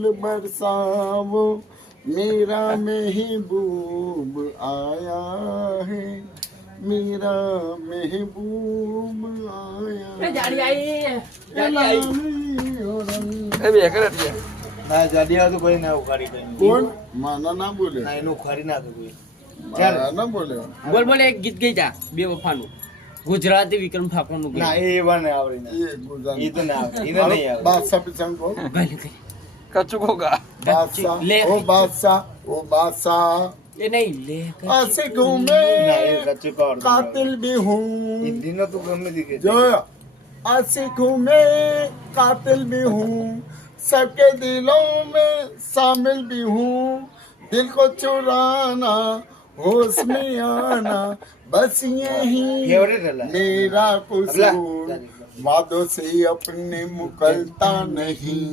फूल बरसाओ मेरा महबूब आया है मेरा महबूब आया એ બે કરે છે ના જાડી આવે તો કોઈ ના ઉખાડી દે કોણ માના ના બોલે ના એનું ઉખાડી નાખે કોઈ માના ના બોલે બોલ બોલ એક ગીત ગઈ જા બે વફાનું ગુજરાતી વિક્રમ ઠાકોરનું ના એ પણ આવડી ના એ ગુજાર એ તો ના આવે એને નહીં આવે बादशाह पिछन को કચું કોગા बादशाह ले। ओ बादशाह એ નહીં લે ऐसे घूमे ના એ કચ્ચું કર कातिल भी हूँ હિન્દી નો તું ગમે તે કે जो ऐसे घूमे कातिल भी हूँ सबके दिलों में शामिल भी हूँ दिल को चुराना होश में आना बस यही फेवरेट है ला। मेरा अबला। कसूर वादों से अपने मुकलता नहीं